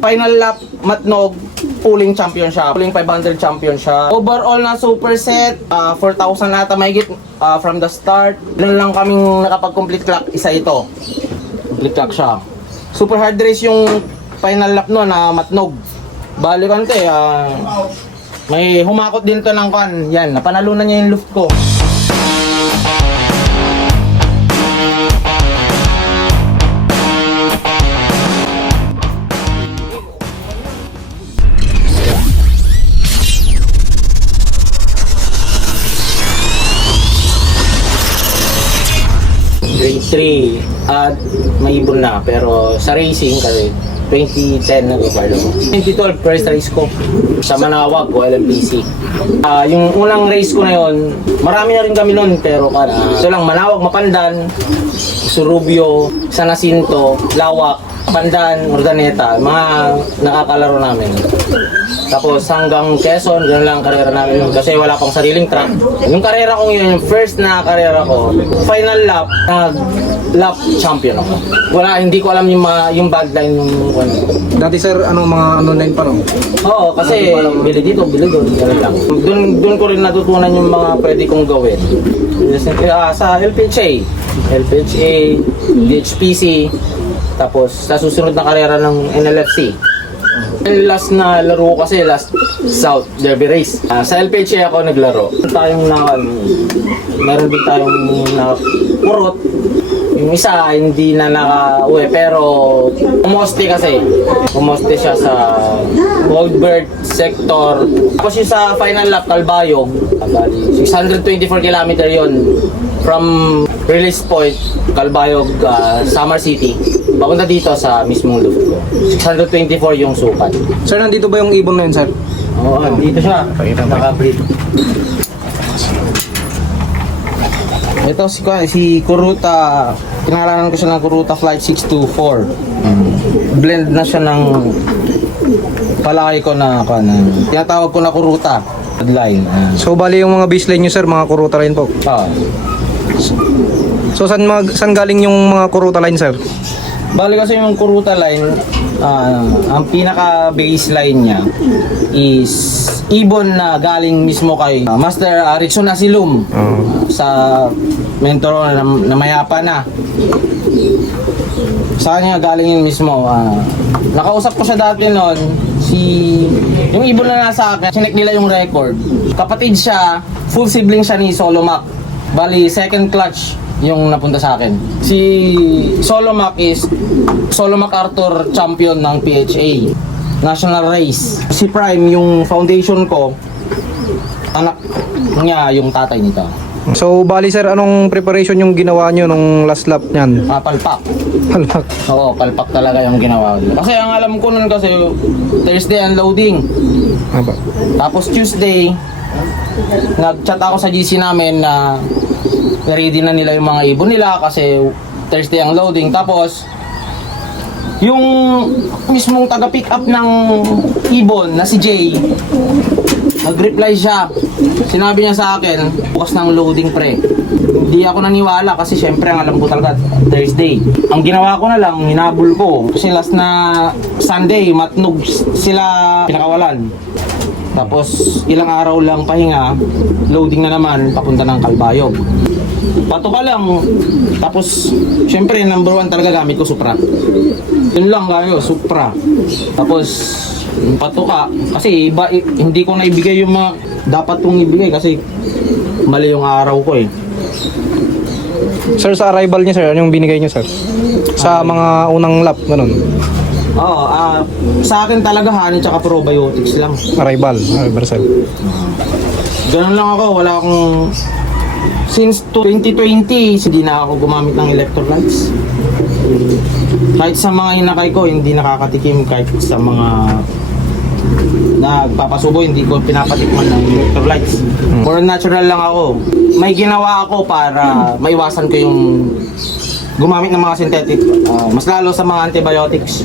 Final lap, Matnog, pulling champion siya. Pulling 500 champion siya. Overall na superset, 4,000 ata mahigit from the start. Doon lang kaming nakapag-complete clock, isa ito. Complete clock siya. Super hard race yung final lap no na Matnog. Bali kante, may humakot din to ng kan. Yan, napanalunan niya yung luft ko. Grade 3 at may ibon na pero sa racing kasi 2010 nag-require ako. 2012 first race ko sa Manawag o LMPC. Yung unang race ko na yon, marami na rin kami noon pero ito lang Manawag, Mapandan, Surubio, San Jacinto, Lawak, Pandan, Urdaneta, mga nakakalaro namin. Tapos hanggang Quezon, gano'n lang ang karera namin kasi wala pang sariling track. Yung karera kong yun, yung first na karera ko, final lap, lap champion ako. Wala, hindi ko alam yung bagline yung Dati sir, anong mga online pa no? Oo, kasi bili dito, bili doon, gano'n lang. Doon ko rin natutunan yung mga pwede kong gawin. Sa LPHA, DHPC, tapos sa susunod na karera ng NLFC. Last na laro ko kasi last South Derby Race. Sa LPHA ako naglaro. Meron din tayong kurot. Yung isa hindi na naka-uwi pero pumoste kasi. Pumoste siya sa Goldberg sector. Tapos yung sa final lap Calbayog, 624 km yon from release point Calbayog, Samar City. Papunta dito sa mismong luft ko. 624 yung sukat. Sir, nandito ba yung ibon na yun sir? Oo, dito siya. Naka-breed. Ito si Kuruta. Kinalanan ko siya ng Kuruta Flight 624. Blend na siya ng palaki ko na tinatawag ko na Kuruta line. So bali yung mga baseline nyo sir, mga Kuruta line po. So saan galing yung mga Kuruta line sir? Bali kasi yung Kuruta line, ang pinaka baseline niya is ibon na galing mismo kay Master Rickson Asilum sa mentor na mayapa na. Sa kanya galing yun mismo. Nakausap ko siya dati noon, yung ibon na nasa akin, sinek nila yung record. Kapatid siya, full sibling siya ni Solomac. Bali, second clutch yung napunta sa akin. Si Solomac is Solomac Arthur champion ng PHA national race. Si Prime yung foundation ko, anak niya yung tatay nito. So bali sir, anong preparation yung ginawa nyo nung last lap niyan? Palpak. Palpak. Oo, palpak talaga yung ginawa ko. Kasi ang alam ko nun kasi Thursday unloading. Aba. Tapos Tuesday nag-chat ako sa GC namin na ready na nila yung mga ibon nila kasi Thursday ang loading. Tapos yung mismong taga-pick up ng ibon na si Jay, nag-reply siya. Sinabi niya sa akin, bukas ng loading pre. Hindi ako naniwala kasi syempre ang alam ko talaga Thursday. Ang ginawa ko na lang, hinabol ko. Kasi last na Sunday, Matnog sila pinakawalan. Tapos ilang araw lang pahinga, loading na naman papunta ng Calbayog. Patuka lang. Tapos syempre number 1 talaga gamit ko Supra. Yun lang kayo, Supra. Tapos yung patuka kasi iba, hindi ko na ibigay yung mga dapat kong ibigay kasi mali yung araw ko eh. Sir, sa arrival niya sir, anong binigay niyo sir? Sa mga unang lap, ganun? Oo, sa akin talaga honey tsaka probiotics lang. Arrival sir. Ganun lang ako, wala akong since 2020, hindi na ako gumamit ng electrolytes. Kahit sa mga inakay ko, hindi nakakatikim. Kahit sa mga nagpapasubo, hindi ko pinapatikman ng electrolytes. More natural lang ako. May ginawa ako para maiwasan ko yung gumamit ng mga synthetic. Mas lalo sa mga antibiotics.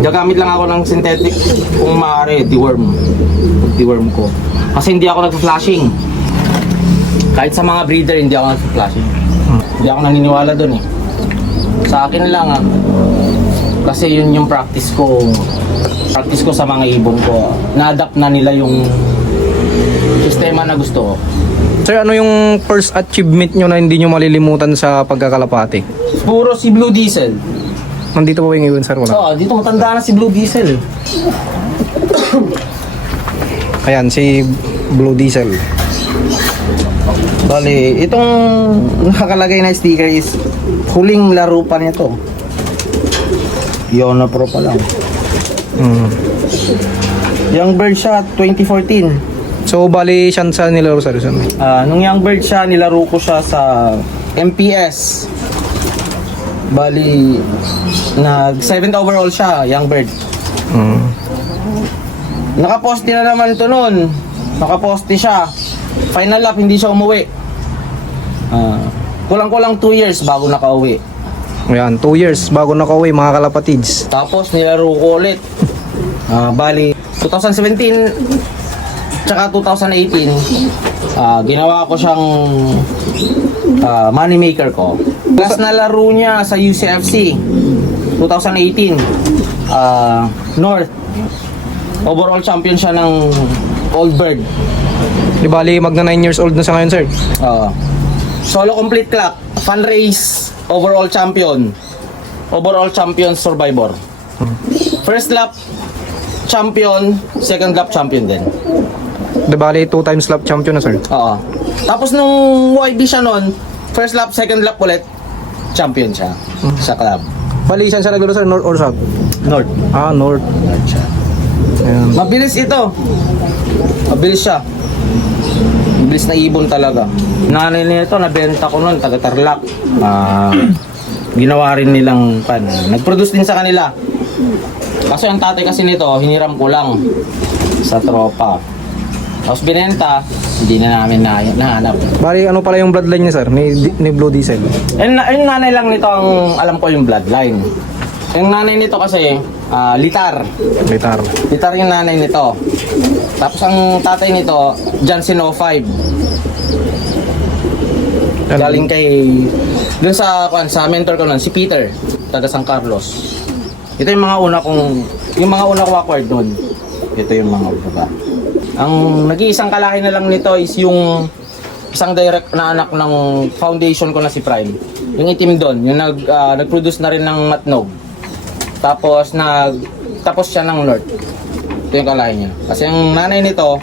Gagamit lang ako ng synthetic kung maaari, deworm ko. Kasi hindi ako nag-flashing. Kahit sa mga breeder, hindi ako nag-flashing. Hindi ako naniniwala dun eh. Sa akin lang kasi yun yung practice ko practice ko sa mga ibon ko, na-adapt na nila yung sistema na gusto ko. Sir, ano yung first achievement nyo na hindi nyo malilimutan sa pagkakalapati? Puro si Blue Diesel. Nandito po yung ibon, sir? Wala. Oo, dito matanda na si Blue Diesel. Ayan, si Blue Diesel. Bali, itong nakakalagay na sticker is huling laro pa nito. Yona Pro pa lang. Young Bird siya, 2014. So, bali siya sa nilaro, sir? Nung Young Bird siya, nilaro ko siya sa MPS. Bali, nag 7th overall siya, Young Bird. Nakaposte na naman to nun. Nakaposte siya. Final lap, hindi siya umuwi. Kulang-kulang 2 years bago nakauwi. Ayan, 2 years bago nakauwi, mga kalapatids. Tapos nilaro ko ulit. Bali, 2017 tsaka 2018, ginawa ko siyang money maker ko. Last na laro niya sa UCFC 2018, North. Overall champion siya ng Old Bird. Di bali, magna 9 years old na sa ngayon, sir. Solo complete clock, fun race, overall champion survivor. First lap champion, second lap champion din. Di bali, 2 times lap champion na, sir. Oo. Tapos nung YB siya nun, first lap, second lap ulit, champion siya sa club. Bali, saan siya naglaro, sir? North or South? North. North. North siya. Ayan. Mabilis ito. Mabilis siya. Mabilis na ibon talaga. Nanay nito, nabenta ko nun, taga Tarlac. Ginawa rin nilang nag-produce din sa kanila. Kasi ang tatay kasi nito, hiniram ko lang sa tropa. Tapos binenta, hindi na namin nahanap. Bali, ano pala yung bloodline niya, sir? Ni Blue Diesel. Yung nanay lang nito ang alam ko yung bloodline. Yung nanay nito kasi, Litar. Litar yung nanay nito. Tapos ang tatay nito, Jansen 05. Galing kay, dun sa mentor ko nun, si Peter, taga San Carlos. Ito yung mga una ko acquired nun. Ito yung mga baba. Ang nag-iisang kalahi na lang nito is yung isang direct na anak ng foundation ko na si Prime. Yung itim doon, yung nag-produce na rin ng matnog. Tapos siya ng North. Ito yung kalahi niya. Kasi yung nanay nito,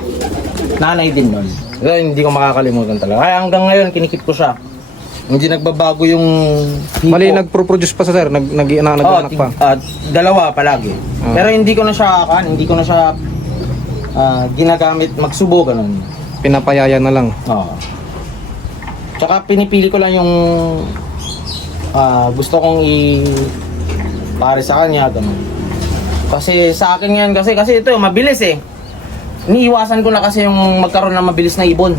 nanay din nun. Kaya hindi ko makakalimutan talaga. Kaya hanggang ngayon, kinikip ko siya. Hindi nagbabago yung hipo. Bali, nagpro-produce pa sa sir? Nag-anak pa? Dalawa palagi. Pero hindi ko na siya ginagamit magsubo, ganun. Pinapayaya na lang. Tsaka pinipili ko lang yung gusto kong pare sa kanya, ganun. Kasi sa akin yan, kasi ito, mabilis eh. Iniiwasan ko na kasi yung magkaroon ng mabilis na ibon.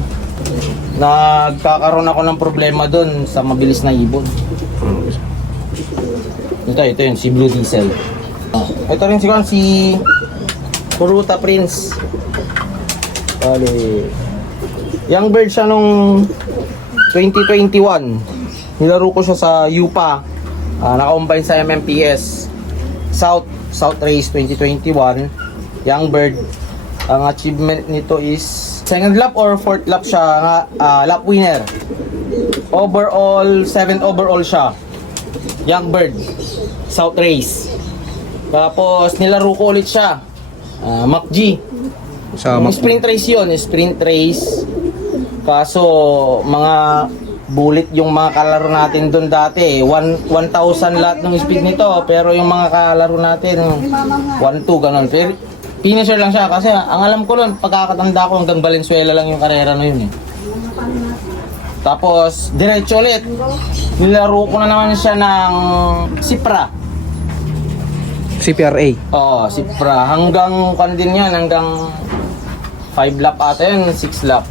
Nagkakaroon ako ng problema doon sa mabilis na ibon. Ito yun, si Blue Diesel. Ito rin si Puruta Prince. Bale, Young Bird siya nung 2021. Nilaro ko siya sa UPA. Naka-combine sa MMPS. South Race 2021. Young Bird. Ang achievement nito is second lap or fourth lap siya, lap winner. Overall, 7th overall siya. Young Bird. South Race. Tapos nilaro ko ulit siya. MacG. Sprint race yun, sprint race. Kaso mga bullet yung mga kalaro natin doon dati. 1,000 lahat ng speed nito, pero yung mga kalaro natin 1,200 ganun. Pero finisher lang siya kasi ang alam ko nun, pagkakatanda ko hanggang Valenzuela lang yung karera na yun eh. Tapos diretso ulit. Nilaro ko na naman siya ng CPRA. Oo, Sipra. Hanggang din yan, hanggang 5 lap ata yun, 6 lap.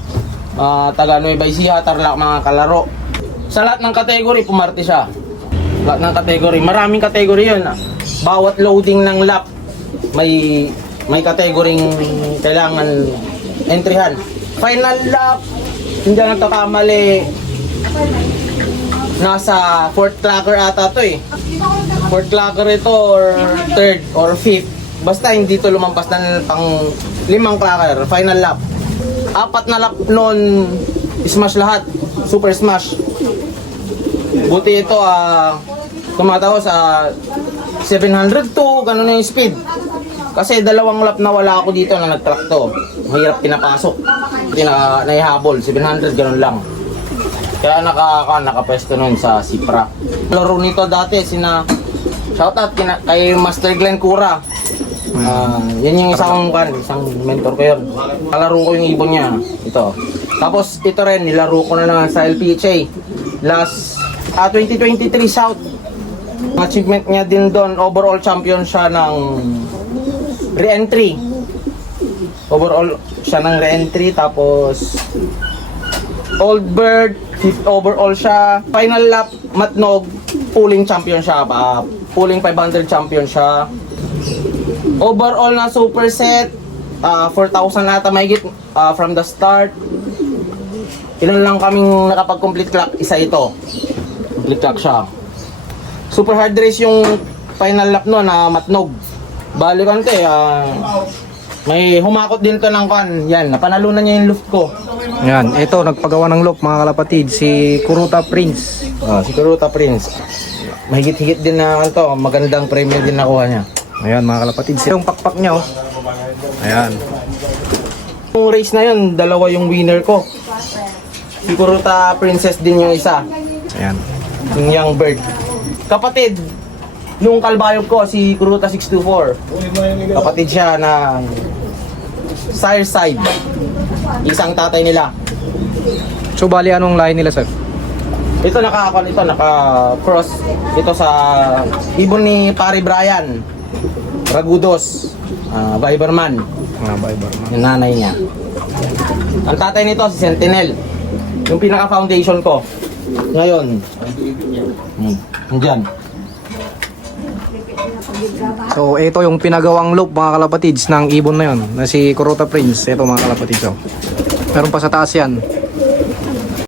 Taga Nueva Ecija, Tarlac mga kalaro. Sa lahat ng category, pumarte siya. Lahat ng category. Maraming category yun. Bawat loading ng lap, may categoring kailangan entryhan. Final lap, hindi na nagkakamali. Nasa 4th clacker ata to eh. 4th clacker ito or 3rd or 5th. basta hindi to lumampas ng pang 5 cracker, final lap. 4 na lap nun, smash lahat, super smash. Buti ito, tumatawa sa 702, ganun na yung speed. Kasi 2 lap na wala ako dito na nag-track to. Mahirap pinapasok. Naihabol, 700, ganun lang. Kaya nakapwesto nun sa Sipra. Laro nito dati, shoutout kay Master Glenn Cura. Yan yung isang mentor ko yun. Kalaro ko yung ibon niya. Ito. Tapos ito rin, nilaro ko na naman sa LPHA. Last 2023 South. Achievement niya din doon, overall champion siya ng re-entry. Overall siya ng re-entry, tapos Old Bird, 5th overall siya. Final lap, Matnog, pulling champion siya. Pulling 500 champion siya. Overall na superset, 4,000 ata mahigit from the start. Ilan lang kaming nakapag-complete clock, isa ito. Complete clock siya. Super hard race yung final lap no na Matnog. Balikan ko may humakot din to ng kan. Yan, napanalunan niya yung loop ko. Yan, ito nagpagawa ng loop mga kalapatid, si Kuruta Prince. Si Kuruta Prince. Mahigit-higit din na to, magandang premium din nakuha niya. Ayan mga kalapatid, yung pakpak niya oh. Ayan. Yung race na yun, 2 yung winner ko. Si Kuruta Princess din yung isa. Ayan. Yung Young Bird. Kapatid, yung kalbayog ko, si Kuruta 624. Kapatid siya na sire side. Isang tatay nila. So bali anong lahi nila sir? Ito naka-cross ito sa ibon ni Pari Brian Ragudos, Viberman, yung nanay niya. Ang tatay nito si Sentinel, yung pinaka-foundation ko ngayon. Nandiyan. So ito yung pinagawang loop mga kalapatids ng ibon na yon na si Kuruta Prince. Ito mga kalapatids oh. Meron pa sa taas yan.